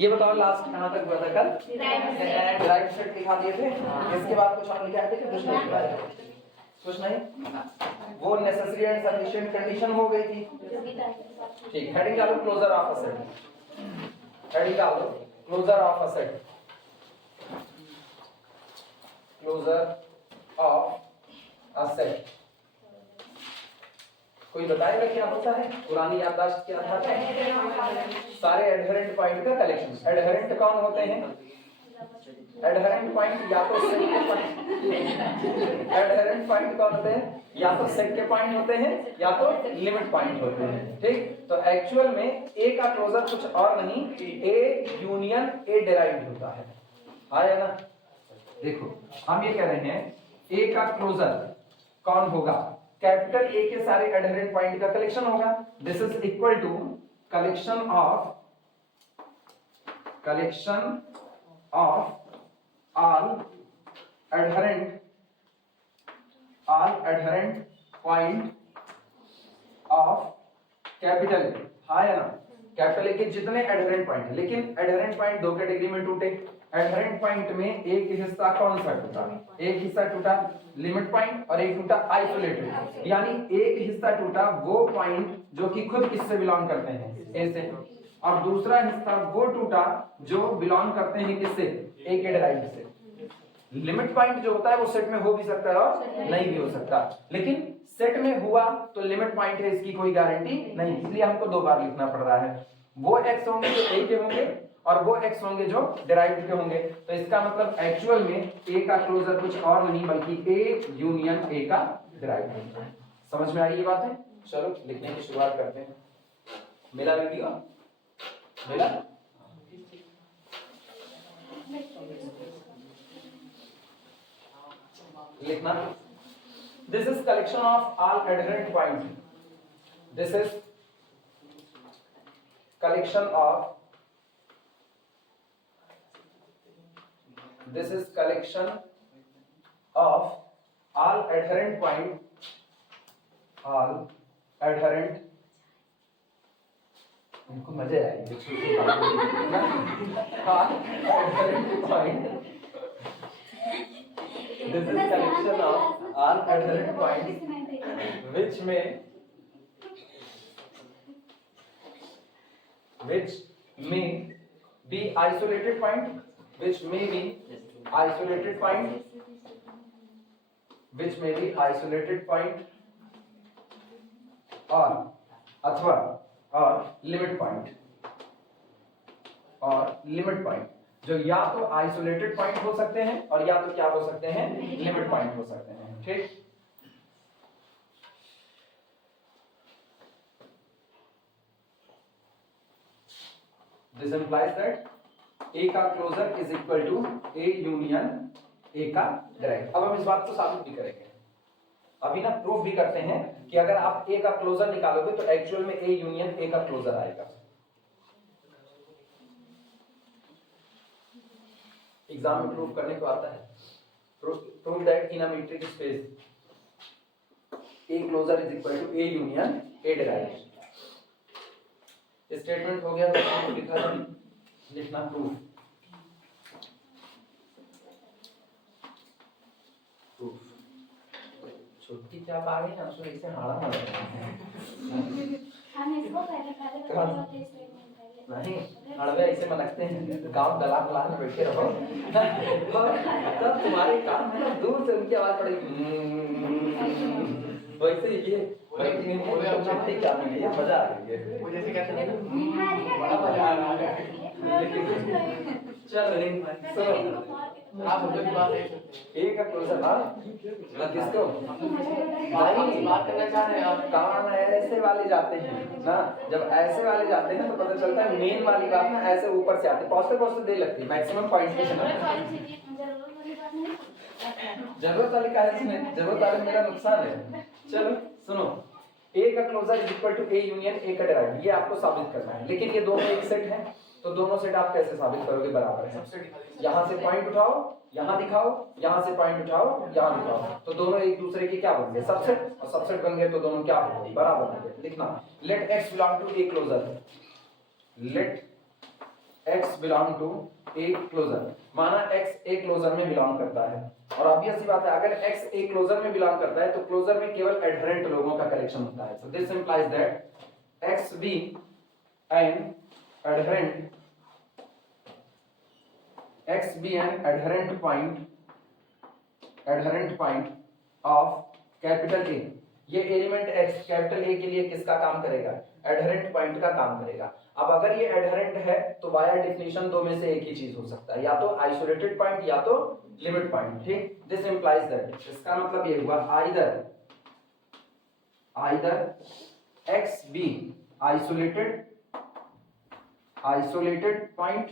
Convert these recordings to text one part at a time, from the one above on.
ये बताओ लास्ट कहाँ तक हुआ था कल? राइट सेट दिखा दिए थे। इसके बाद कुछ और लिखा है कि कुछ नहीं लिखा है? कुछ नहीं, वो नेसेसरी एंड सफिशिएंट कंडीशन हो गई थी। ठीक, हेडिंग डालो closure of a set. Heading डालो closure of a set. Closure of a set. कोई बताएगा क्या होता है? पुरानी याददाश्त क्या था? सारे एडहेरेंट पॉइंट का कलेक्शन। एडहेरेंट कौन होते हैं? एडहेरेंट पॉइंट या तो सेट के पॉइंट। एडहेरेंट पॉइंट कौन होते हैं? या तो सेट के पॉइंट होते हैं या तो लिमिट पॉइंट होते हैं। ठीक, तो एक्चुअल में ए का क्लोजर कुछ और नहीं, ए यूनियन ए डिराइव्ड होता है। आया ना? देखो हम ये कह रहे हैं ए का क्लोजर कौन होगा? कैपिटल ए के सारे एडहेरेंट पॉइंट का कलेक्शन होगा। This is equal to collection of all adherent point of capital A. हाँ या ना? कैपिटल ए के जितने एडहेरेंट पॉइंट है, लेकिन एडहेरेंट पॉइंट दो कैटेगरी में टूटे। एडहेरेंट पॉइंट में एक हिस्सा कौन सा टूटा? एक हिस्सा टूटा लिमिट पॉइंट और एक टूटा आइसोलेटेड। यानी एक हिस्सा टूटा वो पॉइंट जो कि खुद किससे बिलोंग करते हैं? ए से। और दूसरा हिस्सा वो टूटा जो बिलोंग करते हैं किससे? ए के डिराइव्ड से। लिमिट पॉइंट जो होता है वो सेट में हो भी सकता है और नहीं भी हो सकता, लेकिन सेट में हुआ तो लिमिट पॉइंट है इसकी कोई गारंटी नहीं, इसलिए हमको दो बार लिखना पड़ रहा है। वो एक्स होंगे जो ए के होंगे और वो एक्स होंगे जो डिराइव्ड के होंगे। तो इसका मतलब एक्चुअल में ए का क्लोजर कुछ और नहीं बल्कि ए यूनियन ए का डिराइव्ड। समझ में आई ये बात है? चलो लिखने की शुरुआत करते हैं। मेरा वीडियो मिला? लिखना, this is collection of all adherent point. This is collection of all adherent point, all adherent, इनको मजे आएंगे adherent point. This is collection of all adherent points which may be isolated point, which may be isolated point, or अथवा और limit point जो या तो isolated point हो सकते हैं और या तो क्या हो सकते हैं? लिमिट पॉइंट हो सकते हैं। ठीक, दिस इंप्लाइज दैट ए का closure is equal to A union A का डायरेक्ट। अब हम इस बात को साबित भी करेंगे, अभी ना प्रूफ भी करते हैं कि अगर आप ए का क्लोजर निकालोगे तो एक्चुअल में ए यूनियन ए का क्लोजर आएगा। एग्जाम में प्रूफ करने को आता है, proof that in a metric space A closure is equal to A union A derived. Statement हो गया तो लिखा था, लिखना प्रूफ। छुट्टी क्या पा गई ना, उसको इसे हाड़ा मारा हम इसको पहले नहीं हड़वे ऐसे मनकते हैं, गांव दलाल दलाल में बैठे रहो तब तुम्हारे काम है ना दूर से उनकी आवाज पड़ेगी। वैसे ये छुट्टी क्या मिली है, मजा आ रही है, वो जैसे कहते हैं ना बड़ा मजा आ रहा है। चलो आप हम लोग बात एक का क्लोजर ना किसको बात करना चाह रहे हैं आप? काम ऐसे वाले जाते हैं ना, जब ऐसे वाले जाते हैं तो पता चलता है मेन वाली बात ना ऐसे ऊपर से आती, पहुंचते दे लगती है मैक्सिमम पॉइंट पे। जरूरत वाली का है, जरूरत वाले मेरा नुकसान है। चलो सुनो, ए का closure is equal to A union A का डिराइव्ड, ये आपको साबित करना है। लेकिन ये दोनों एक सेट है तो दोनों सेट आप कैसे साबित करोगे? बराबर है, यहाँ से पॉइंट उठाओ यहाँ दिखाओ, यहाँ से पॉइंट उठाओ यहाँ दिखाओ, तो दोनों एक दूसरे के क्या बन गए? सबसेट, और सबसेट बन गए तो दोनों क्या होंगे? बराबर होंगे। लिखना, let x belong to A closure, let x belong to A closure, माना x ए क्लोजर में बिलोंग करता है, और ऑब्वियस सी बात है अगर x ए क्लोजर में बिलोंग करता है तो क्लोजर में केवल एडहेरेंट लोगों का कलेक्शन होता है। So this implies that x be an adherent, x be an adherent point of capital A. ये एलिमेंट x कैपिटल ए के लिए किसका काम करेगा? एडहेरेंट पॉइंट का काम करेगा। अब अगर ये एडहेरेंट है तो बाय डेफिनेशन दो में से एक ही चीज हो सकता है, या तो आइसोलेटेड पॉइंट या तो लिमिट पॉइंट। ठीक, दिस इंप्लाइज दैट, इसका मतलब ये हुआ either x be isolated point,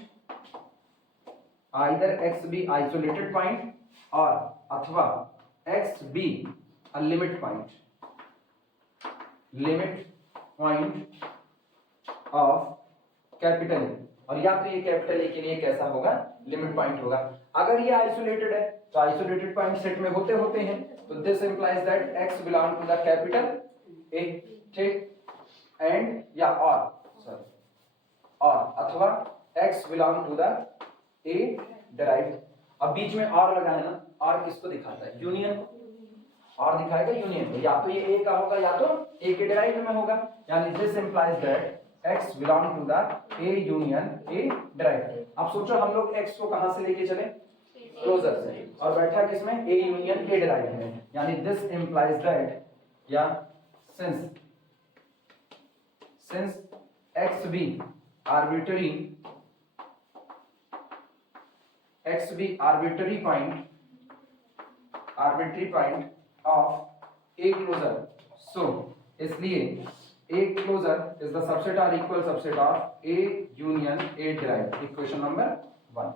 either x be isolated point और अथवा x be a limit point of capital ए, और या तो ये कैपिटल ए के लिए कैसा होगा? लिमिट पॉइंट होगा। अगर ये आइसोलेटेड है तो आइसोलेटेड पॉइंट सेट में होते हैं, तो this implies that x belong to the capital A. ठीक, एंड या और अथवा x belong to the A derived. अब बीच में और लगा है ना, और किसको दिखाता है? यूनियन, और दिखाएगा यूनियन को, या तो ये ए का होगा या तो ए के डिराइव्ड में होगा, यानी this implies that x belong to the A union A derived. अब सोचो हम लोग x को कहां से लेके चले? क्लोजर से, और बैठा किसमें? ए यूनियन ए डिराइव्ड में, यानी दिस इंप्लाइज दैट, या since x be arbitrary point of A closure, so इसलिए A closure is the subset और equal subset of A union A derived. Equation number 1।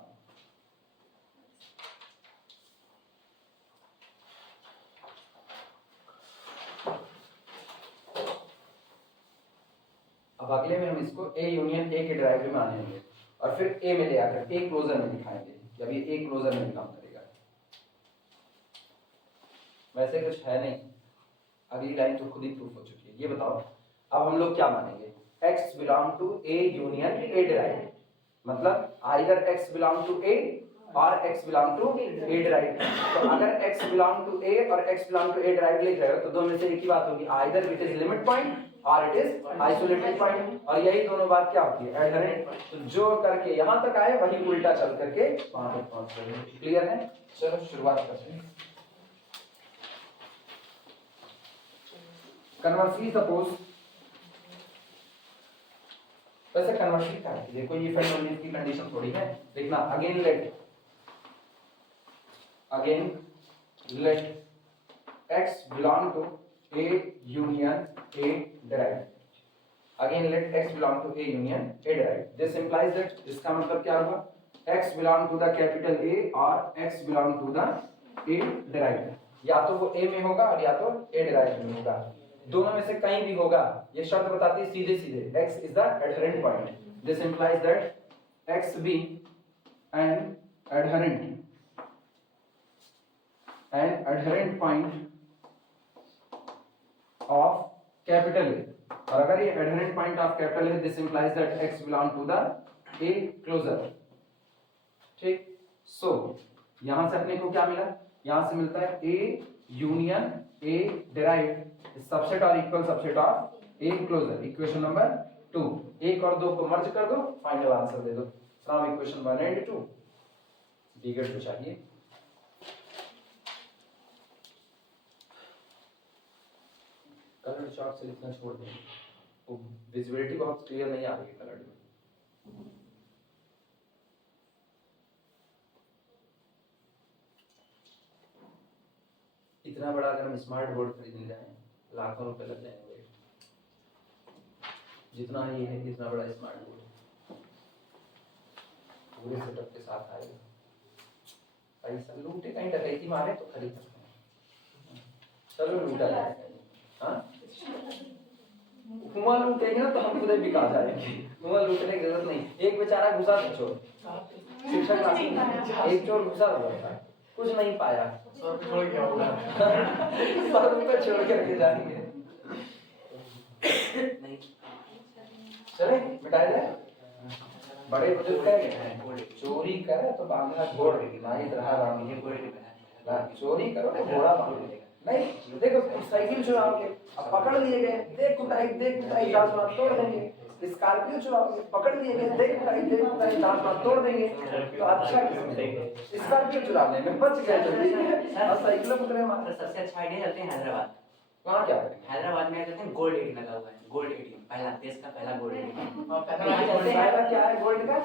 अब अगले में हम इसको ए यूनियन ए के डिराइव्ड में आनेंगे और फिर ए में ले आकर ए क्लोजर में दिखाएंगे, जब ये ए क्लोजर में काम करेगा। वैसे कुछ है नहीं, अगली लाइन तो खुद ही प्रूफ हो चुकी है। ये बताओ अब हम लोग क्या मानेंगे? x belong to A union A derived, मतलब either x belong to A और x belong to A derived. तो अगर x बिलोंग टू ए और x belong to A derived लिख रहे हो तो दो में से एक ही बात होगी, either it is limit point और इट इज आइसोलेटेड पॉइंट, और यही दोनों बात क्या होती है? एडहेरेंट। तो जो करके यहां तक आए वही उल्टा चल करके वहां तक पहुंच गए। क्लियर है? चलो शुरुआत करते हैं। कन्वर्सली सपोज, वैसे कन्वर्सली क्या है? देखो ये फेडरलिज्म की कंडीशन थोड़ी है, देखना again let x belong to a union a derived, again let x belong to a union a derived। this implies that, इसका मतलब क्या होगा? x belong to the capital A और x belong to the a derived, या तो वो a में होगा और या तो a derived में होगा, दोनों में से कहीं भी होगा। ये शर्त बताती है सीधे x is the adherent point। this implies that x be an adherent point of capital A, और अगर ये adherent point of capital A, this implies that x belong to the A closure। ठीक, so यहां से अपने को क्या मिला? यहां से मिलता है A union A derived subset और equal subset of A closure। Equation number 2, 1 और 2 को मर्ज कर दो, फाइनल आंसर दे दो फ्रॉम इक्वेशन 1 एंड 2। डिगेट को चाहिए। कलर चार्ट से लिखना छोड़ दें, वो विजिबिलिटी बहुत क्लियर नहीं आ रही है कलर में। इतना बड़ा अगर हम स्मार्ट बोर्ड खरीदने जाएं लाखों रुपए लग जाएंगे, जितना ही है इतना बड़ा स्मार्ट बोर्ड पूरे सेटअप के साथ आएगा। पैसा लूटे कहीं डकैती मारे तो खरीद सकते हैं। चलो लूटा जाएगा। हाँ, कुआं लूटेंगे ना तो हम खुद ही बिका जाएंगे। कुआं लूटने की जरूरत नहीं। एक बेचारा घुसा था चोर, शिक्षक एक चोर घुसा हुआ था, कुछ नहीं पाया, 100 रुपये छोड़ करके जाएंगे। नहीं चले मिटाया जाए। बड़े बुजुर्ग कह चोरी करे तो बांधा घोड़ नहीं रहा राम ये चोरी करो तो घोड़ा बांध नहीं। देखो साइकिल चुराओगे अब पकड़ लिए गए, देख कुटाई दांत वांत तोड़ देंगे। स्कॉर्पियो चुराओगे पकड़ लिए गए, देख कुटाई दांत वांत तोड़ देंगे। तो अच्छा स्कॉर्पियो चुराने में बच गए जल्दी और साइकिल पकड़े मार। सबसे अच्छा आइडिया चलते हैं हैदराबाद। वहाँ क्या करेंगे? हैदराबाद में कहते हैं गोल्ड एटीएम लगा हुआ है, गोल्ड एटीएम पहला देश का पहला गोल्ड एटीएम। पहला क्या है गोल्ड का?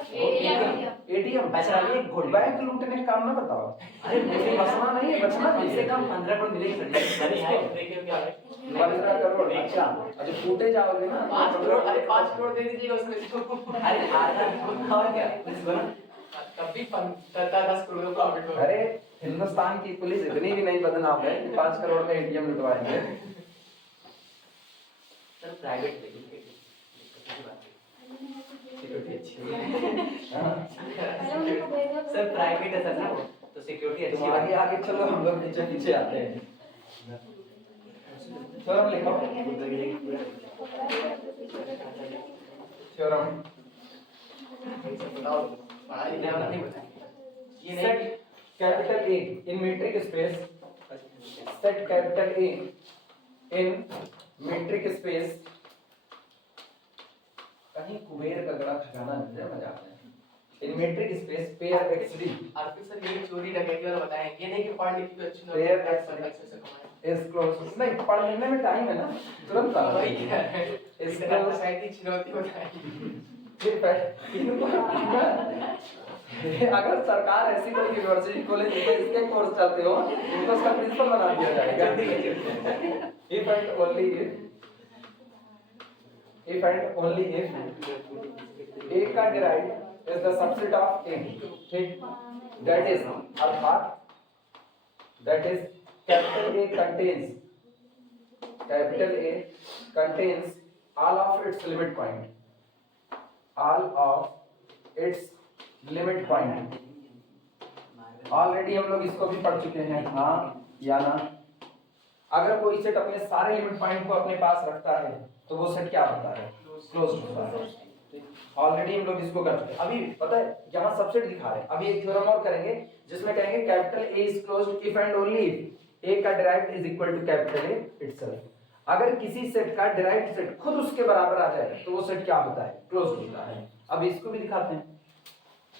एटीएम। पैसा डालिए गोल्ड। बैंक लूटने का काम ना बताओ। अरे बचना नहीं है, बचना कम से कम 15 करोड़ मिलेगी सर। 15 करोड़। अच्छा टूटे जाओगे ना 5 करोड़। अरे 5 करोड़ दे दीजिएगा उसको। अरे आधा और क्या कभी 10 करोड़ का प्रॉफिट होगा। अरे हिंदुस्तान की पुलिस इतनी भी नहीं बदनाम है कि 5 करोड़ में एटीएम लुटवाएंगे। सर प्राइवेट सिक्योरिटी अच्छी है सर, प्राइवेट है सर ना तो सिक्योरिटी अच्छी है। आगे आगे चलो हम लोग पीछे पीछे आते हैं। थ्योरम लिखो। Theorem set capital A in metric space, set capital A in metric space। कहीं कुबेर का गड़ा खजाना मिल जाए मजा आता है। In metric space pair XD आपके सर ये चोरी डकैती वाला बताएं, ये नहीं कि पढ़ लिख के अच्छी Pair अच्छे XD से कमाएं। is close। नहीं पढ़ने में टाइम है ना, तुरंत पढ़ वही है is इसका close। शायद ही चुनौती बताएं। अगर सरकार ऐसी कोई यूनिवर्सिटी खोले जिसमें इसके कोर्स चलते हो तो उसका प्रिंसिपल बना दिया जाएगा। if and only if A का derived is the subset of A, ठीक, that is अर्थात that is capital A contains all of its limit point। Already हम लोग इसको भी पढ़ चुके हैं, हाँ या ना। अगर कोई सेट अपने सारे लिमिट पॉइंट को अपने पास रखता है तो वो सेट क्या होता है? क्लोज्ड होता है। ऑलरेडी हम लोग इसको कर चुके हैं। अभी पता है यहाँ सबसेट दिखा रहे हैं। अभी एक थ्योरम और करेंगे जिसमें कहेंगे capital A is closed if and only if A का derived is equal to capital A itself. अगर किसी सेट का डिराइव्ड सेट खुद उसके बराबर आ जाए तो वो सेट क्या होता है? क्लोज्ड होता है। अब इसको भी दिखाते हैं।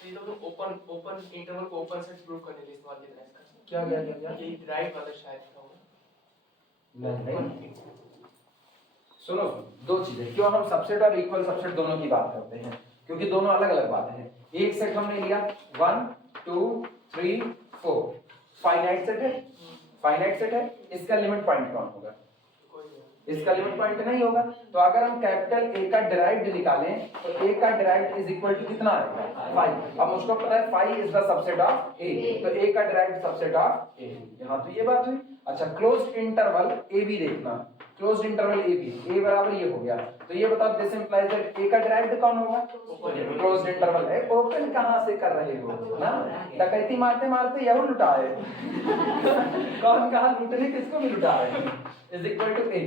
ये तो ओपन इंटरवल को ओपन सेट प्रूव करने के लिए इस्तेमाल किया जाता है। क्या ये राइट वाला शायद था नहीं। सुनो दो चीजें, क्यों हम सबसेट और इक्वल सबसेट दोनों की बात करते हैं? क्योंकि दोनों अलग अलग बातें हैं। एक सेट हमने लिया 1 2 3 4 फाइनाइट सेट है, इसका लिमिट पॉइंट कौन होगा? इसका लिमिट पॉइंट नहीं होगा। तो अगर हम कैपिटल A का डिराइव्ड निकालें तो A का डिराइव्ड इज इक्वल टू कितना आएगा? 5। अब मुझको पता है 5 is the subset of A, तो A का डिराइव्ड सबसेट ऑफ A। यहाँ तो ये बात हुई। अच्छा क्लोज्ड इंटरवल AB देखना, क्लोज्ड इंटरवल AB A बराबर ये हो गया। तो ये बताओ दिस इंप्लाइज दैट A का डिराइव्ड कौन होगा? क्लोज्ड इंटरवल है। ओपन कहां से कर रहे हो ना? डकैती मारते मारते यह लुटा है। कौन कहां लूटने किसको भी लुटा है? Is equal to A।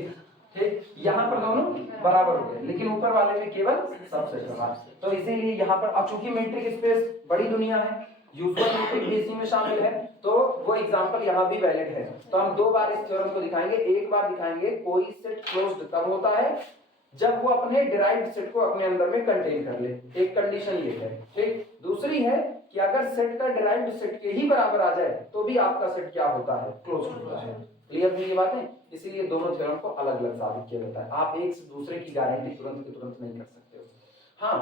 ठीक, यहाँ पर दोनों बराबर हो गए लेकिन ऊपर वाले में केवल सबसेट रहा। तो इसीलिए यहाँ पर चूंकि मीट्रिक स्पेस बड़ी दुनिया है, यूजुअल मीट्रिक भी इसी में शामिल है, तो वो एग्जांपल यहाँ भी वैलिड है। तो हम दो बार इस थ्योरम को दिखाएंगे। एक बार दिखाएंगे कोई सेट क्लोज्ड कब होता है? जब वो अपने डिराइव्ड सेट को अपने अंदर में कंटेन कर ले। एक कंडीशन ये है, ठीक। दूसरी है कि अगर सेट का डिराइव्ड सेट के ही बराबर आ जाए तो भी आपका सेट क्या होता है? क्लोज्ड होता है। क्लियर हुई ये बातें? इसीलिए दोनों थ्योरम को अलग अलग साबित किया जाता है। आप एक से दूसरे की गारंटी तुरंत के तुरंत नहीं कर सकते हो। हाँ,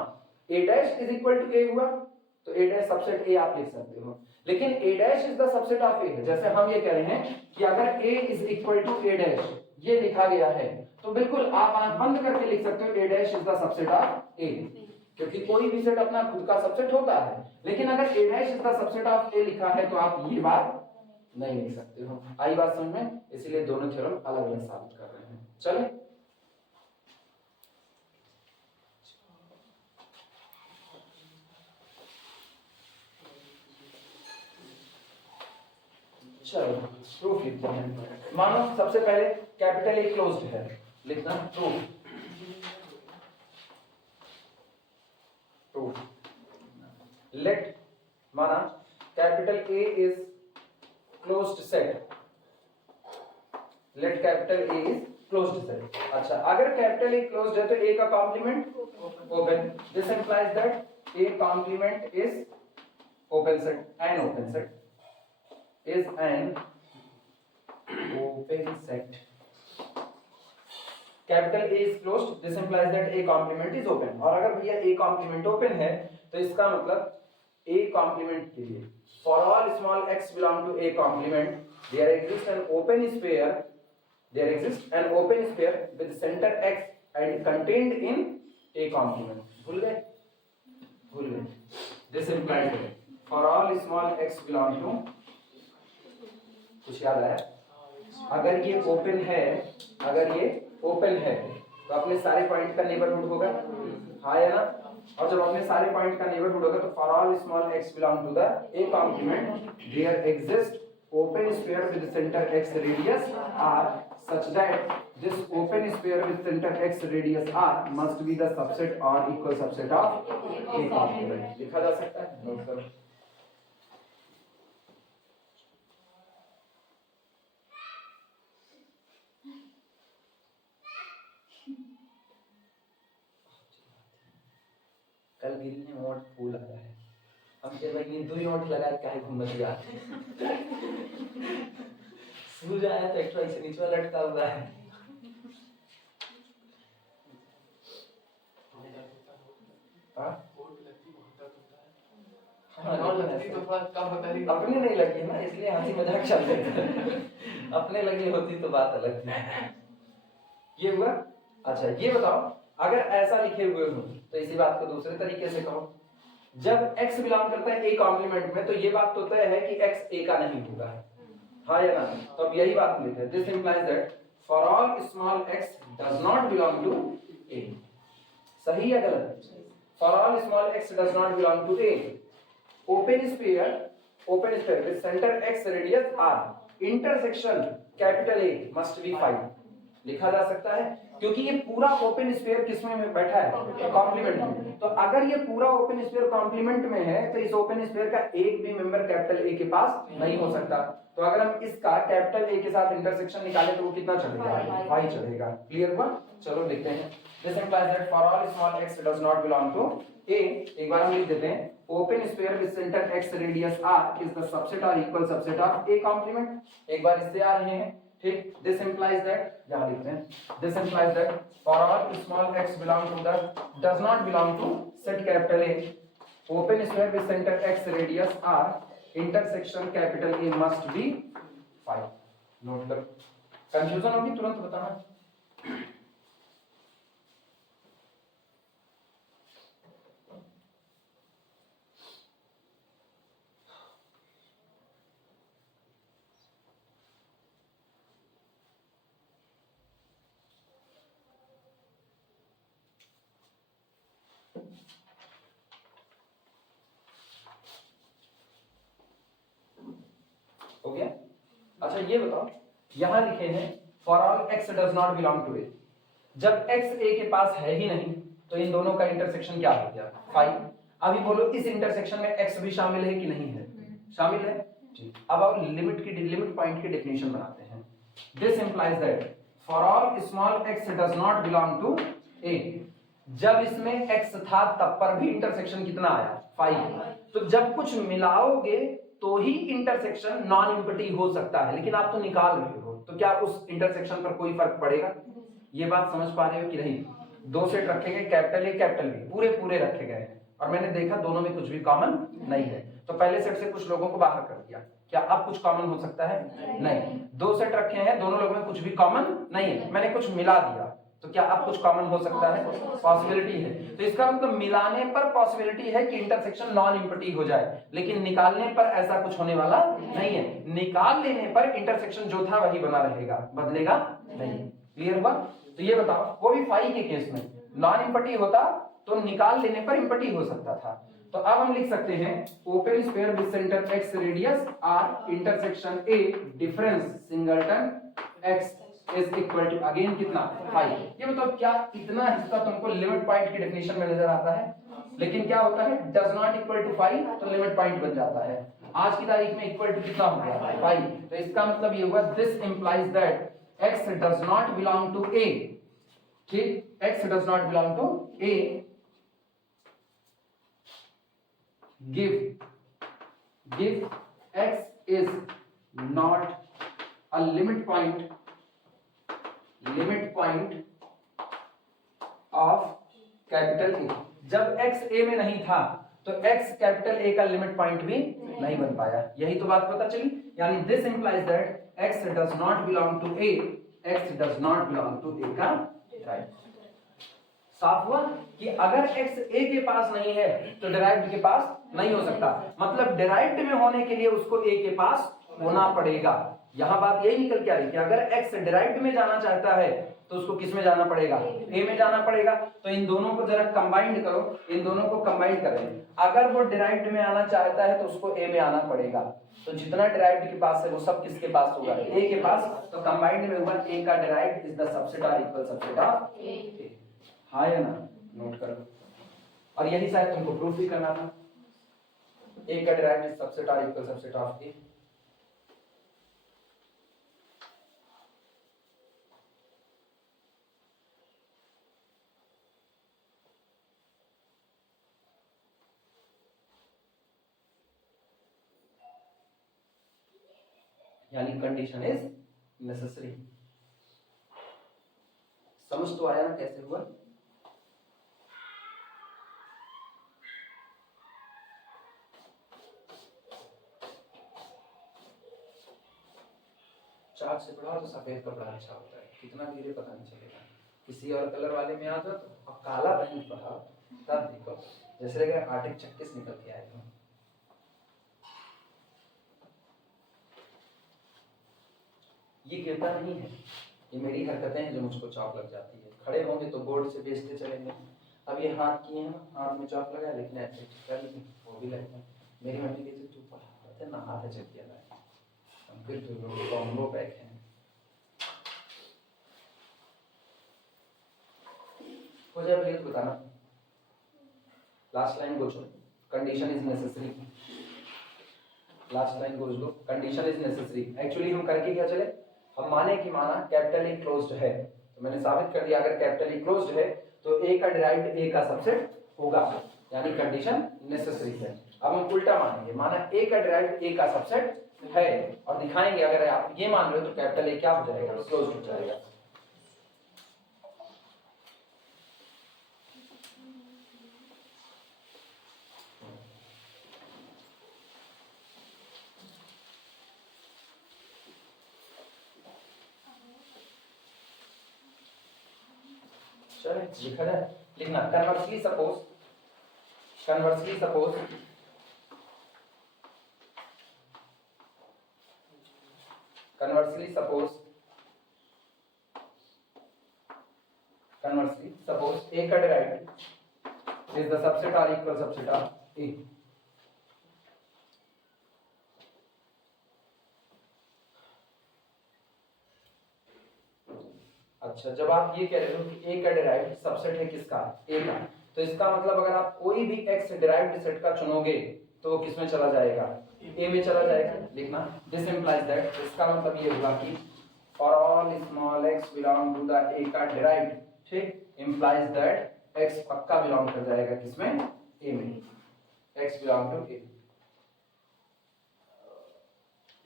A dash is equal to A हुआ तो A डैश सबसेट A आप लिख सकते हो, लेकिन A dash is the subset of A। जैसे हम ये कह रहे हैं कि अगर A is equal to A dash ये लिखा गया है तो बिल्कुल आप आंख बंद करके लिख सकते हो A dash is the subset of A, क्योंकि कोई भी सेट अपना खुद का सबसेट होता है। लेकिन अगर A dash is the subset of A लिखा है तो आप ये बात नहीं लिख सकते हो। आई बात समझ में? इसीलिए दोनों थ्योरम अलग अलग साबित कर रहे हैं। चले चलो प्रूफ लिखते हैं। मानो सबसे पहले कैपिटल A क्लोज्ड है, लिखना प्रूफ। लेट माना capital A is closed set, let capital A is closed set. अच्छा, अगर कैपिटल ए क्लोज्ड है तो ए का complement open, this implies that A complement is open set, an open set is an open set. Capital A is closed, this implies that A complement is open. और अगर भैया A complement open है तो इसका मतलब ए complement के लिए for all small x belong to A complement there exist an open sphere, there exists an open sphere with center x and contained in a complement। भूल गए? This implies that for all small x belong to, कुछ याद आया? अगर ये open है, तो अपने सारे पॉइंट का नेबरहुड होगा, हाँ या ना? और जब अपने सारे पॉइंट का नेबरहुड होगा तो for all small x belong to the a complement there exists open sphere with center x radius r such that this open sphere with center x radius r must be the subset or equal subset of a complement। लिखा जा सकता है, note करो। कल गिरी ने मोट फूल आया है, हम के भाई दो ही ओट लगा के घूमत जाते सूझ आया तो एक्स्ट्रा ऐसे नीचे लटका हुआ है। अपने नहीं लगी ना, इसलिए हंसी मजाक चल रही है। अपने लगी होती तो बात अलग थी। ये हुआ। अच्छा, ये बताओ अगर ऐसा लिखे हुए हो तो इसी बात को दूसरे तरीके से कहो। जब x बिलोंग करता है a कॉम्प्लीमेंट में तो ये बात तो तय है कि x a का नहीं होगा, हाँ या ना? तो अब यही बात लिखते हैं, this implies that for all small x does not belong to a। सही या गलत? For all small x does not belong to a, open sphere with centre x radius r, intersection capital A must be 5। लिखा जा सकता है क्योंकि ये पूरा ओपन स्फीयर किसमें में बैठा है? कॉम्प्लीमेंट में। तो अगर ये पूरा ओपन स्फीयर कॉम्प्लीमेंट में है तो इस ओपन स्फीयर का एक भी मेंबर कैपिटल ए के पास नहीं हो सकता। तो अगर हम इसका कैपिटल ए के साथ इंटरसेक्शन निकालें तो वो कितना चढ़ेगा? 5 चढ़ेगा। क्लियर हुआ? चलो देखते हैं। This implies that for all small x does not belong to a, एक बार हम लिख देते हैं, open sphere with centre x radius r is the subset और equal subset of a complement. एक बार इससे आ रहे हैं, ठीक। दिस इंप्लाइज दैट, यहां लिखते हैं, this implies that for all small x belong to the does not belong to set capital A, open sphere with centre x radius r, intersection capital A must be 5। Note कर, confusion होगी तुरंत बताना। हो गया? अच्छा, ये बताओ, यहां लिखे हैं for all x does not belong to a। जब x a के पास है ही नहीं तो इन दोनों का इंटरसेक्शन क्या हो गया? 5। अभी बोलो इस इंटरसेक्शन में x भी शामिल है कि नहीं है? शामिल है, ठीक। अब आओ लिमिट पॉइंट की डेफिनेशन बनाते हैं। This implies that for all small x does not belong to a, जब इसमें x था तब पर भी इंटरसेक्शन कितना आया? 5। तो जब कुछ मिलाओगे तो ही इंटरसेक्शन नॉन इम्पटी हो सकता है, लेकिन आप तो निकाल रहे हो तो क्या उस इंटरसेक्शन पर कोई फर्क पड़ेगा? ये बात समझ पा रहे हो कि नहीं? दो सेट रखे गए, कैपिटल ए कैपिटल बी, पूरे रखे गए हैं और मैंने देखा दोनों में कुछ भी कॉमन नहीं है, तो पहले सेट से कुछ लोगों को बाहर कर दिया। क्या अब कुछ कॉमन हो सकता है? नहीं। दो सेट रखे हैं, दोनों लोगों में कुछ भी कॉमन नहीं है, मैंने कुछ मिला दिया, तो क्या अब कुछ कॉमन हो सकता है? पॉसिबिलिटी है। तो इसका मतलब मिलाने पर पॉसिबिलिटी है कि इंटरसेक्शन नॉन इम्पटी हो जाए, लेकिन निकालने पर ऐसा कुछ होने वाला नहीं है। निकाल लेने पर इंटरसेक्शन जो था वही बना रहेगा, बदलेगा नहीं। क्लियर हुआ? तो ये बताओ, वो भी 5 के केस में नॉन इम्पटी होता तो निकाल लेने पर इम्पटी हो सकता था। तो अब हम लिख सकते हैं open sphere with centre x radius r, intersection a, difference singleton x is equal to again कितना? 5। ये बताओ क्या इतना हिस्सा तुमको लिमिट पॉइंट की डेफिनेशन में नजर आता है? लेकिन क्या होता है डज नॉट इक्वल टू 5 तो लिमिट पॉइंट बन जाता है। आज की तारीख में इक्वल टू कितना हो गया 5, तो इसका मतलब ये हुआ this implies that x does not belong to a, ठीक, x does not belong to a, give x is not a limit point of capital A। जब x a में नहीं था तो x कैपिटल A का लिमिट पॉइंट भी नहीं बन पाया। यही तो बात पता चली, यानी this implies that x does not belong to a, x does not belong to a का राइट। साफ हुआ कि अगर x a के पास नहीं है तो डिराइव्ड के पास नहीं हो सकता, मतलब डिराइव्ड में होने के लिए उसको a के पास होना पड़ेगा। यहां बात यही निकल के आ रही कि अगर x डिराइव्ड में जाना चाहता है तो उसको किस में जाना पड़ेगा, a में जाना पड़ेगा। तो इन दोनों को जरा कंबाइंड करो, इन दोनों को कंबाइंड करें। अगर वो डिराइव्ड में आना चाहता है तो उसको a में आना पड़ेगा, तो जितना डिराइव्ड के पास है वो सब किसके पास होगा, a के पास। तो कंबाइंड में होगा a का डिराइव्ड इज द सबसेट और इक्वल सबसेट ऑफ a। हाँ या ना, नोट करो। और यही शायद तुमको प्रूफ भी करना था, a का डिराइव्ड इज सबसेट और इक्वल सबसेट ऑफ a। यानी कंडीशन इज नेसेसरी। समझ तो आया ना कैसे हुआ। चाक से पढ़ाओ तो सफेद कपड़ा अच्छा होता है, कितना गिरे पता नहीं चलेगा। किसी और कलर वाले में आ जाओ तो काला पेन पढ़ाओ तब देखो जैसे लगेगा आर्टिक चक्के से निकल के आए हो। ये गिरता नहीं है, ये मेरी हरकतें हैं जो मुझको चौक लग जाती है। खड़े होंगे तो बोर्ड से बेचते चलेंगे। अब ये हाथ किए हैं, हाथ में चौक लगा, लेकिन ऐसे कर ली वो भी लगता है। मेरी मम्मी कहती तू पढ़ाते ना हाथ चल किया है, हम फिर तो कॉम्बो पैक है। हो जाए प्लीज बताना। लास्ट लाइन गोचो, condition is necessary. Last line गोच लो, कंडीशन इज नेसेसरी। एक्चुअली हम करके क्या चले, हम माने कि माना कैपिटल ए क्लोज्ड है, तो मैंने साबित कर दिया अगर कैपिटल ए क्लोज्ड है तो ए का डिराइव्ड ए का सबसेट होगा, यानी कंडीशन नेसेसरी है। अब हम उल्टा मानेंगे, माना ए का डिराइव्ड ए का सबसेट है और दिखाएंगे अगर आप ये मान रहे हो तो कैपिटल ए क्या हो जाएगा, क्लोज्ड हो जाएगा। लिखा है, लिखना कन्वर्सली सपोज, कन्वर्सली सपोज ए का डिराइव्ड इज द सबसेट और इक्वल सबसेट ऑफ ए। अच्छा, जब आप ये कह रहे हो कि ए का डिराइव्ड सबसेट है किसका, ए का, तो इसका मतलब अगर आप कोई भी एक्स डिराइव्ड सेट का चुनोगे तो वो किस में चला जाएगा, ए में चला जाएगा। लिखना दिस इंप्लाइज दैट, इसका मतलब ये हुआ कि for all small x belong to the A का डिराइव्ड, ठीक, इंप्लाइज दैट एक्स पक्का बिलोंग कर जाएगा किसमें, ए में, एक्स बिलोंग टू ए।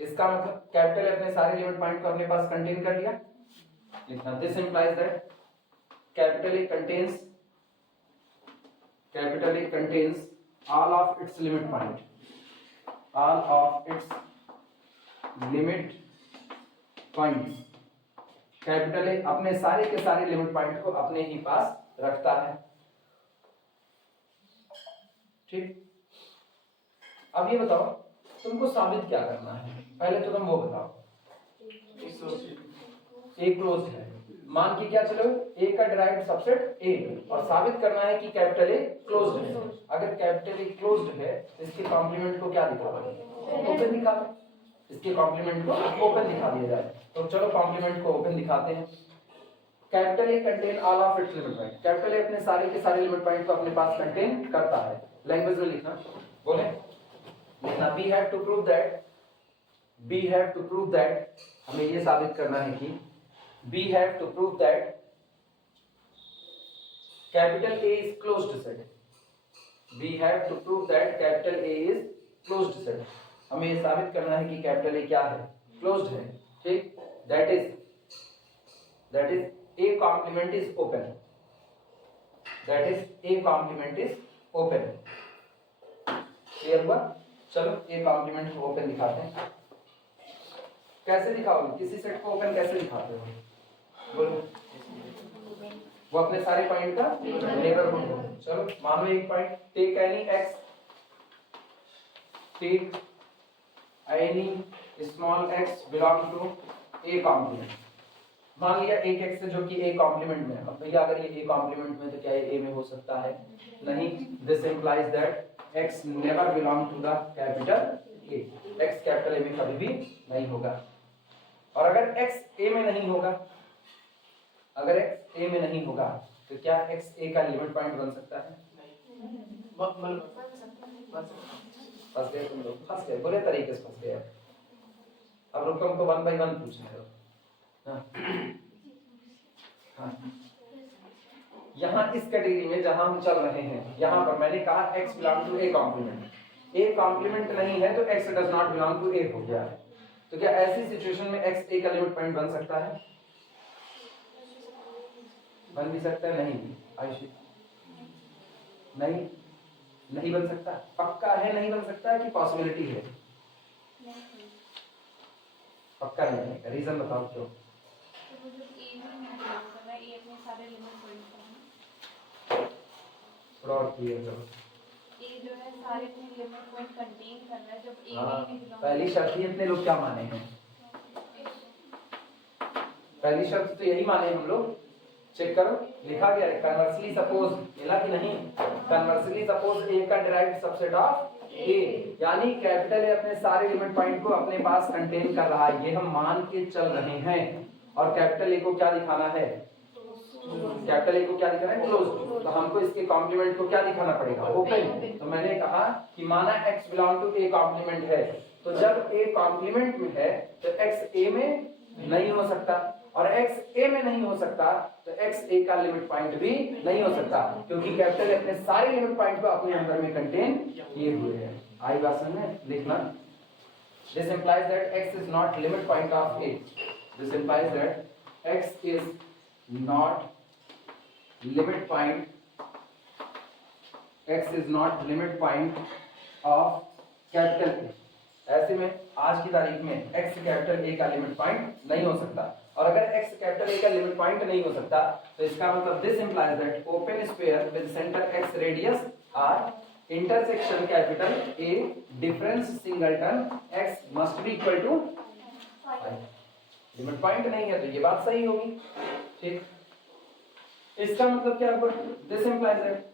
इसका मतलब कैपिटल अपने सारे लिमिट पॉइंट को अपने पास कंटेन कर लिया। लिखना this implies that capital A contains all of its limit point, all of its limit points। Capital A अपने सारे के सारे लिमिट पॉइंट को अपने ही पास रखता है, ठीक। अब ये बताओ तुमको साबित क्या करना है, पहले तो तुम वो बताओ। ए क्लोज्ड है, मान के क्या चलो ए का डिराइव्ड सबसेट ए, और साबित करना है कि कैपिटल ए क्लोज्ड है। अगर कैपिटल ए क्लोज्ड है तो इसके कॉम्प्लीमेंट को क्या दिखा दो, ओपन दिखा दो। इसके कॉम्प्लीमेंट को ओपन दिखा दिया जाए, तो चलो कॉम्प्लीमेंट को ओपन दिखाते हैं। Capital A contain all of its limit point, capital A अपने सारे के सारे लिमिट पॉइंट को अपने पास कंटेन करता है। लैंग्वेज में लिखना, बोले लिखना, we have to prove that, हमें ये साबित करना है कि we have to prove that capital A is closed set, we have to prove that capital A is closed set, हमें ये साबित करना है कि कैपिटल ए क्या है, क्लोज्ड है, ठीक। That is A complement is open, that is A complement is open, clear हुआ। चलो A complement को ओपन दिखाते हैं, कैसे दिखाओगे, किसी सेट को ओपन कैसे दिखाते हो, बोलो। वो अपने सारे पॉइंट का नेबरहुड हो। चलो मानो एक point, take any small x belong to A complement, मान लिया एक x जो कि A कॉम्प्लीमेंट में है। अब भैया अगर ये A कॉम्प्लीमेंट में तो क्या ये A में हो सकता है, नहीं। This implies that x never belong to the capital A, x capital A में कभी भी नहीं होगा। और अगर x A में नहीं होगा, अगर x A में नहीं होगा तो क्या x A का लिमिट पॉइंट बन सकता है, फंस गए तुम लोग, फंस गए, बुरे तरीके से फंस गए। अब रुको, हमको 1 बाय 1 पूछने दो। हाँ। यहाँ इस कैटेगरी में जहां हम चल रहे हैं, यहाँ पर मैंने कहा x belong to A complement, A complement नहीं है तो x does not belong to A हो गया है। तो क्या ऐसी सिचुएशन में x A का लिमिट पॉइंट बन सकता है, बन भी सकता है, नहीं आयुषी, नहीं बन सकता, पक्का है नहीं बन सकता है कि पॉसिबिलिटी है, पक्का नहीं है, रीजन बताओ क्यों। थोड़ा और क्लियर करो। ए जो है सारे अपने लिमिट पॉइंट कंटेन कर रहा है, जब ए हाँ, नहीं बिलोंग, पहली शर्त ही अपने लोग क्या माने हैं, पहली शर्त तो यही माने हम लोग। चेक करो, लिखा गया है कन्वर्सली सपोज, मिला कि नहीं, कन्वर्सली सपोज ए का डिराइव्ड सबसेट ऑफ ए, यानी कैपिटल ए अपने सारे लिमिट पॉइंट को अपने पास कंटेन कर रहा है, ये हम मान के चल रहे हैं। और कैपिटल ए को क्या दिखाना है, कैपिटल ए को क्या दिखाना है, क्लोज। तो हमको इसके कॉम्प्लीमेंट को क्या दिखाना पड़ेगा, ओपन। तो मैंने कहा कि माना x belong to A complement है, तो जब A कॉम्प्लीमेंट में है तो x A में नहीं हो सकता, और x A में नहीं हो सकता तो x A का लिमिट पॉइंट भी नहीं हो सकता, क्योंकि कैपिटल अपने सारे लिमिट पॉइंट को अपने अंदर में कंटेन किए हुए है। आई बात समझ में, लिखना, this implies that x is not limit point of A, this implies that x is not limit point, x is not limit point of capital A। ऐसे में आज की तारीख में x कैपिटल A का लिमिट पॉइंट नहीं हो सकता, और अगर x कैपिटल A का लिमिट पॉइंट नहीं हो सकता तो इसका मतलब this implies that open sphere with centre x radius r intersection capital A difference singleton x must be equal to 5। Limit point नहीं है तो ये बात सही होगी, ठीक। इसका मतलब क्या हुआ, this implies that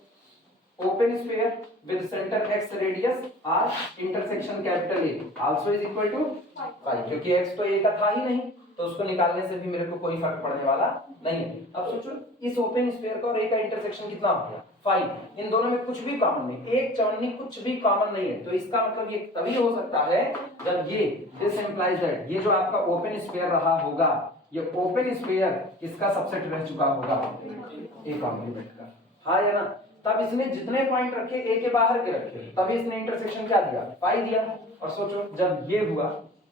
open sphere with centre x radius r intersection capital A also is equal to 5, क्योंकि x तो a का था ही नहीं तो उसको निकालने से भी मेरे को कोई फर्क पड़ने वाला नहीं है। अब सोचो इस ओपन स्फीयर का और a का इंटरसेक्शन कितना हो गया, 5। इन दोनों में कुछ भी कॉमन नहीं, एक चौनी कुछ भी कॉमन नहीं है, तो इसका मतलब ये तभी हो सकता है जब ये दिस इंप्लाइज दैट ये जो आपका ओपन स्फीयर रहा होगा, ये ओपन स्फीयर किसका सबसेट रह चुका होगा, A कॉम्प्लीमेंट का, हाँ या ना। तब इसने जितने पॉइंट रखे A के बाहर के रखे, तभी इसने इंटरसेक्शन क्या दिया, 5 दिया। और सोचो जब ये हुआ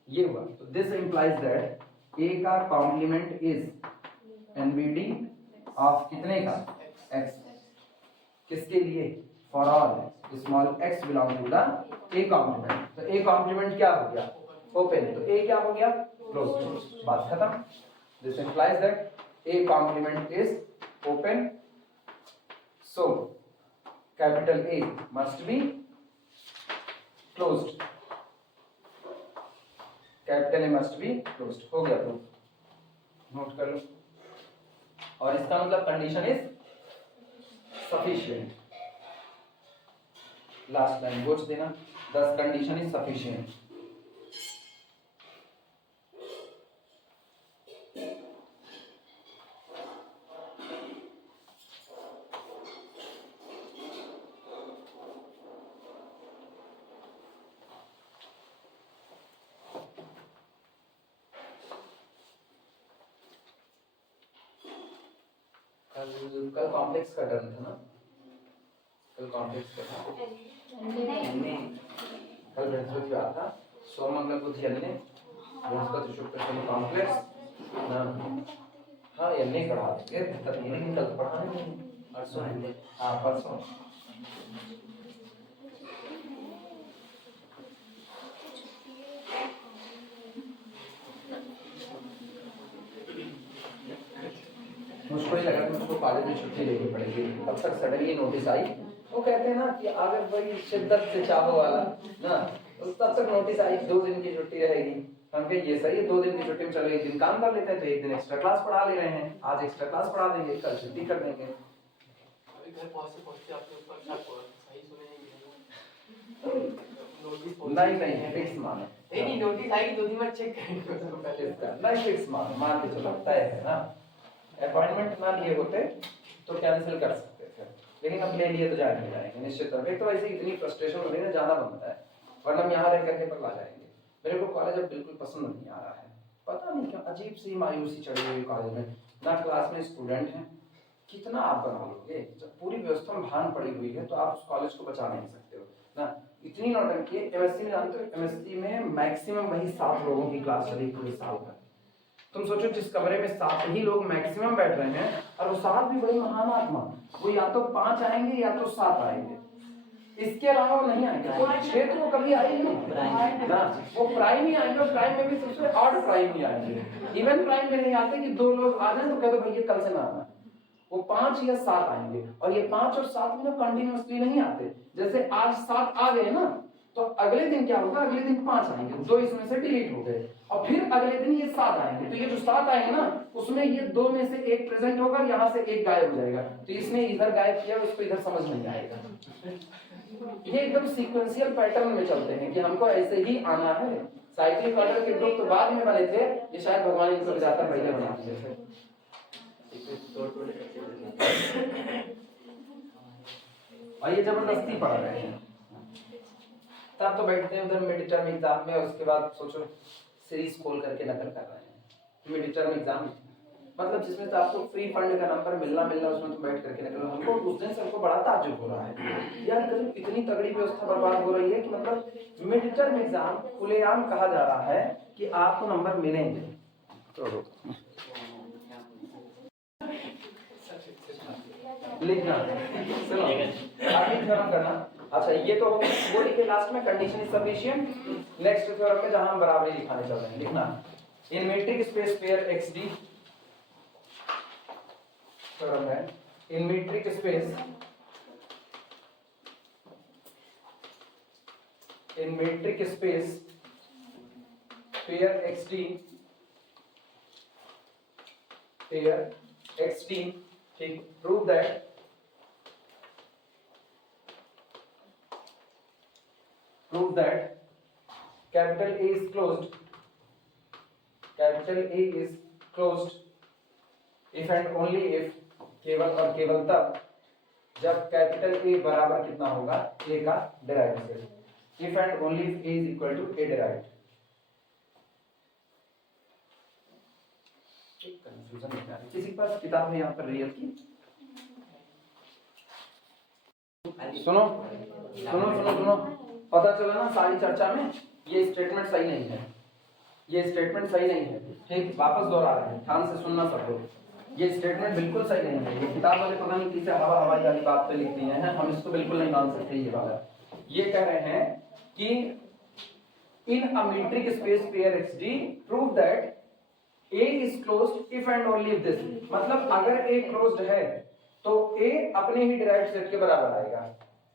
तो दिस इंप्लाइज दैट A का कॉम्प्लीमेंट इज NVD ऑफ कितने का, x, किसके लिए, for all small x belong to the A complement. तो A कॉम्प्लीमेंट क्या हो गया, ओपन, तो A क्या हो गया, क्लोज, बात खत्म। This implies that A complement is open, so capital A must be closed, capital A must be closed। हो गया प्रूफ, नोट कर लो। और इसका मतलब condition is sufficient, last line बोझ देना, दस कंडीशन इज सफिशिएंट। कल कॉम्प्लेक्स का टर्न था ना, कल कॉम्प्लेक्स का था, कल बृहस्पतिवार था, सोम मंगल बुध अन्य, बृहस्पति शुक्र शनि कॉम्प्लेक्स ना। हाँ अन्य पढ़ा के लेकिन कल पढ़ा नहीं, परसों है। हाँ परसों। मुझको ही लगा कि मुझको कॉलेज में छुट्टी लेनी पड़ेगी, तब तक सडनली नोटिस आई। वो कहते हैं ना कि अगर भाई शिद्दत से चाहो वाला ना, तो तब तक नोटिस आई 2 दिन की छुट्टी रहेगी। हम कहे ये सही है, 2 दिन की छुट्टी में चलो 1 दिन काम कर लेते हैं, तो 1 दिन एक्स्ट्रा क्लास पढ़ा ले रहे हैं, आज एक्स्ट्रा क्लास पढ़ा देंगे, कल छुट्टी कर देंगे। अभी घर पहुंचते आपके ऊपर शक हुआ, सही सुने नहीं? नोटिस नहीं फिक्स मानो, नहीं नोटिस आएगी 2 दिन बाद चेक करेंगे। नहीं फिक्स मान के चलो तय है ना। अपॉइंटमेंट ना लिए होते तो कैंसिल कर सकते थे, लेकिन अब ले लिए तो जाएंगे निश्चित तौर पे। तो वैसे इतनी फ्रस्ट्रेशन हो रही है ना, जाना बनता है, वरना हम यहाँ रह करके पगला जाएंगे। मेरे को कॉलेज अब बिल्कुल पसंद नहीं आ रहा है, पता नहीं क्यों, अजीब सी मायूसी चढ़ी हुई कॉलेज में। ना क्लास में स्टूडेंट हैं, कितना आप बना लोगे, जब पूरी व्यवस्था में भान पड़ी हुई है तो आप उस कॉलेज को बचा नहीं सकते हो ना। इतनी नौटंकी है। एमएससी में जानते हो, एमएससी में मैक्सिमम वही 7 लोगों की क्लास चली पूरे साल भर। तुम सोचो जिस कमरे में 7 ही लोग मैक्सिमम बैठ रहे हैं, और वो 7 भी बड़ी महान आत्मा, वो या तो 5 आएंगे या तो 7 आएंगे, इसके अलावा वो नहीं आएंगे। वो क्षेत्र वो कभी आएंगे नहीं ना, वो प्राइम ही आएंगे, और प्राइम में भी सबसे ऑड प्राइम ही आएंगे। इवन प्राइम में नहीं आते कि 2 लोग आ जाए तो कह दो भैया कल से ना आना, वो 5 या 7 आएंगे। और ये 5 और 7 में कंटिन्यूअसली नहीं आते, जैसे आज 7 आ गए ना, तो अगले दिन क्या होगा, अगले दिन 5 आएंगे, 2 इसमें से डिलीट हो गए, और फिर अगले दिन ये 7 आएंगे। तो ये जो 7 आएंगे ना, उसमें ये 2 में से 1 प्रेजेंट होगा, यहाँ से 1 गायब हो जाएगा। तो इसने इधर गायब किया, उसको इधर समझ नहीं आएगा। ये एकदम सीक्वेंशियल पैटर्न में चलते हैं कि हमको ऐसे ही आना है। साइक्लिक ऑर्डर के ग्रुप तो बाद में बने थे, ये शायद भगवान इनको ज्यादा पहले बना दिए थे। और ये जबरदस्ती पढ़ रहे हैं, तब तो बैठते हैं उधर मिड टर्म एग्जाम में, और उसके बाद सोचो सीरीज खोल करके नकल कर रहे हैं। मिड टर्म एग्जाम मतलब जिसमें तो आपको फ्री फंड का नंबर मिलना, उसमें तो बैठ करके नकल। हमको उस दिन से हमको बड़ा ताज्जुब हो रहा है यार, इतनी तगड़ी व्यवस्था बर्बाद हो रही है कि मतलब मिड टर्म एग्जाम खुलेआम कहा जा रहा है कि आपको नंबर मिलेंगे। तो लिखना, चलो आगे थ्योरम करना। अच्छा ये तो बोली के लास्ट में condition is sufficient. Next theorem में जहां हम बराबरी दिखाने चल रहे हैं, लिखना in metric space pair XD theorem है। In metric space pair XD ठीक, prove that capital A is closed if and only if, केवल और केवल तब जब कैपिटल A बराबर कितना होगा, A का derived set. if and only if A is equal to A derived। Confusion नहीं आ रही किसी के पास किताब है यहाँ पर रियल की? सुनो सुनो सुनो सुनो, पता चला ना सारी चर्चा में ये स्टेटमेंट सही नहीं है, ठीक, वापस दोहरा रहे हैं, ध्यान से सुनना सब लोग। ये स्टेटमेंट बिल्कुल सही नहीं है। ये किताब वाले पता नहीं किसे हवाई वाली बात पे लिख दिए हैं, हम इसको बिल्कुल नहीं मान सकते। ये वाला ये कह रहे हैं कि in a metric space pair XD prove that A is closed if and only if this, मतलब अगर A closed है तो A अपने ही डिराइव्ड सेट के बराबर आएगा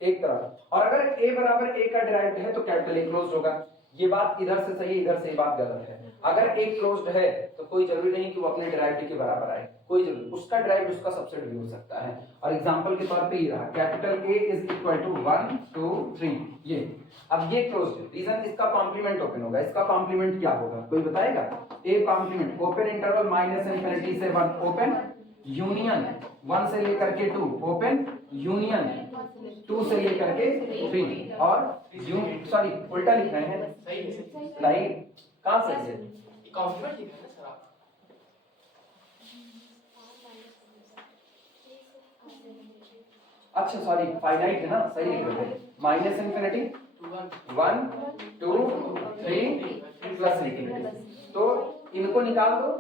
एक तरफ, और अगर A बराबर A का डिराइव्ड है तो कैपिटल A क्लोज्ड होगा। ये बात इधर से सही, इधर से ये बात गलत है। अगर A क्लोज्ड है तो कोई जरूरी नहीं कि वो अपने डिराइव्ड के बराबर आए, कोई जरूरी, उसका डिराइव्ड उसका सबसेट भी हो सकता है। और एग्जांपल के तौर पे ये रहा capital A is equal to 1 2 3, ये अब ये क्लोज्ड है, रीजन इसका कॉम्प्लीमेंट ओपन होगा। इसका कॉम्प्लीमेंट क्या होगा कोई बताएगा? A कॉम्प्लीमेंट ओपन इंटरवल -∞ से 1 ओपन यूनियन 1 से लेकर के 2 ओपन यूनियन 2 से लेकर के 3, और सॉरी उल्टा लिख रहे हैं, सही है, नहीं कहां से है? कॉम्प्लीमेंट लिखा है ना सर आप? अच्छा सॉरी फाइनाइट है ना, सही लिख रहे थे, माइनस इन्फिनिटी 1 2 3 प्लस इन्फिनिटी। तो इनको निकाल दो,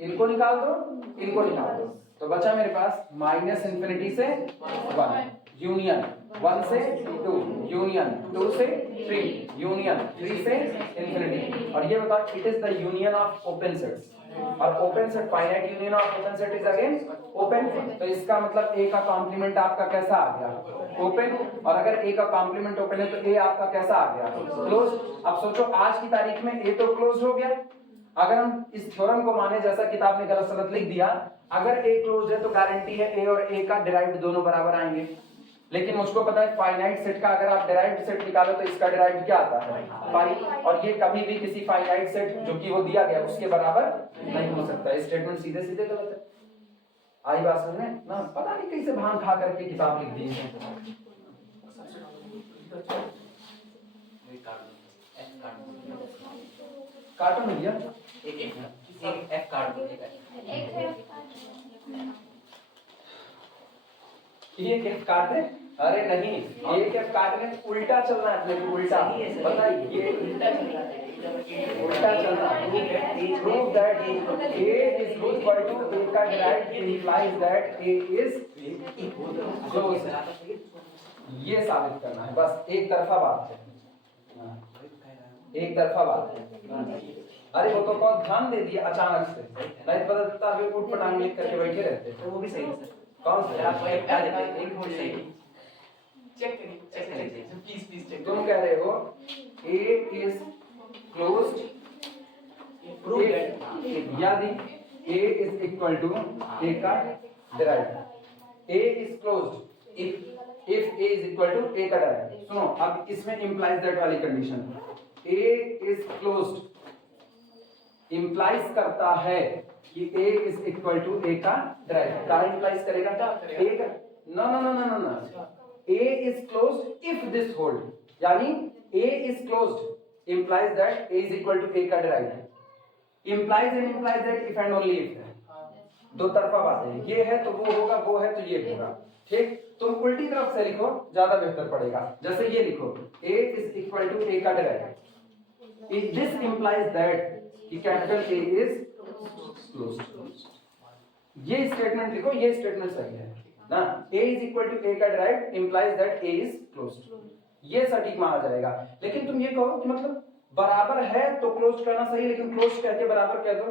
इनको निकाल दो, इनको निकाल दो, तो बचा मेरे पास माइनस इन्फिनिटी से 1 यूनियन 1 से 2 यूनियन 2 से 3 यूनियन 3 से इन्फिनिटी। और ये बताओ it is the union of open sets, और open set finite union of open set is again open. तो इसका मतलब ए का कॉम्प्लीमेंट आपका कैसा आ गया, ओपन। और अगर ए का कॉम्प्लीमेंट ओपन है तो ए आपका कैसा आ गया, क्लोज। अब सोचो आज की तारीख में ए तो क्लोज हो गया। अगर हम इस थ्योरम को माने जैसा किताब ने गलत सलत लिख दिया, अगर ए क्लोज है तो गारंटी है ए और ए का डिराइव्ड दोनों बराबर आएंगे। लेकिन मुझको पता है फाइनाइट सेट का अगर आप डिराइव्ड सेट निकालो तो इसका डिराइव्ड क्या आता है, फाइव। और ये कभी भी किसी फाइनाइट सेट जो कि वो दिया गया उसके बराबर नहीं हो सकता। स्टेटमेंट सीधे सीधे गलत है। आई बात समझ में ना, पता नहीं कैसे भान खा करके किताब लिख दी है। कार्टून में दिया एक एफ कार्ड दो, ये कैप काट दे, अरे नहीं ये कैप काटने उल्टा चलना है, अपने उल्टा बताइए, ये उल्टा चल रहा है, उल्टा चलना है। Prove that a is equal to a का derived implies that a is close। ये साबित करना है, बस एक तरफा बात है, एक तरफा बात है। अरे वो तो बहुत ध्यान दे दिया अचानक से, नहीं पता चलता अभी उठ पटांग लिख करके बैठे रहते। तो वो भी सही है सर। कौन सा आपको एक क्या देते हैं, एक वोल्ट सही चेक करिए प्लीज चेक। तुम कह रहे हो a is closed, prove that यानी a is equal to a का derived, a is closed if a is equal to a का डिराइव्ड। सुनो अब इसमें implies that वाली condition, a is closed implies करता है कि a is equal to a का डिराइव्ड। क्या implies करेगा, a का no no no no no no, a is closed if this hold, यानी a is closed implies that a is equal to a का derived. implies and implies that if and only if है, दो तरफा बात है, ये है तो वो होगा, वो है तो ये होगा। ठीक, तुम उल्टी तरफ से लिखो ज्यादा बेहतर पड़ेगा, जैसे ये लिखो a is equal to a का derived. if this implies that कि कैपिटल A is closed, ये स्टेटमेंट लिखो, ये स्टेटमेंट सही है ना। A is equal to A का derived implies that A is closed, ये सटीक माना जाएगा। लेकिन तुम ये कहो कि मतलब बराबर है तो क्लोज करना सही, लेकिन क्लोज कह के बराबर कह दो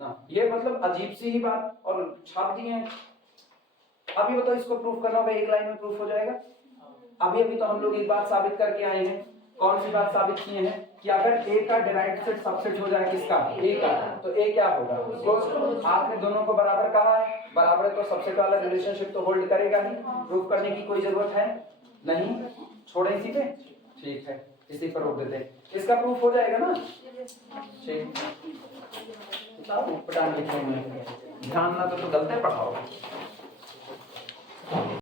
ना, ये मतलब अजीब सी ही बात, और छाप दिए हैं। अभी बताओ इसको प्रूफ करना होगा, एक लाइन में प्रूफ हो जाएगा। अभी अभी तो हम लोग एक बात साबित करके आए हैं। कौन सी बात साबित किए हैं कि अगर A का डिराइव्ड सेट सबसेट हो जाए किसका, A का, तो A क्या होगा, क्लोज। आपने दोनों को बराबर कहा है, बराबर है तो सबसेट वाला रिलेशनशिप तो होल्ड करेगा ही, प्रूफ करने की कोई जरूरत है नहीं, छोड़े इसी पे। ठीक है, इसी पर रोक देते हैं, इसका प्रूफ हो जाएगा ना। ठीक, पटान लिखने में ध्यान ना तो गलती पढ़ाओ।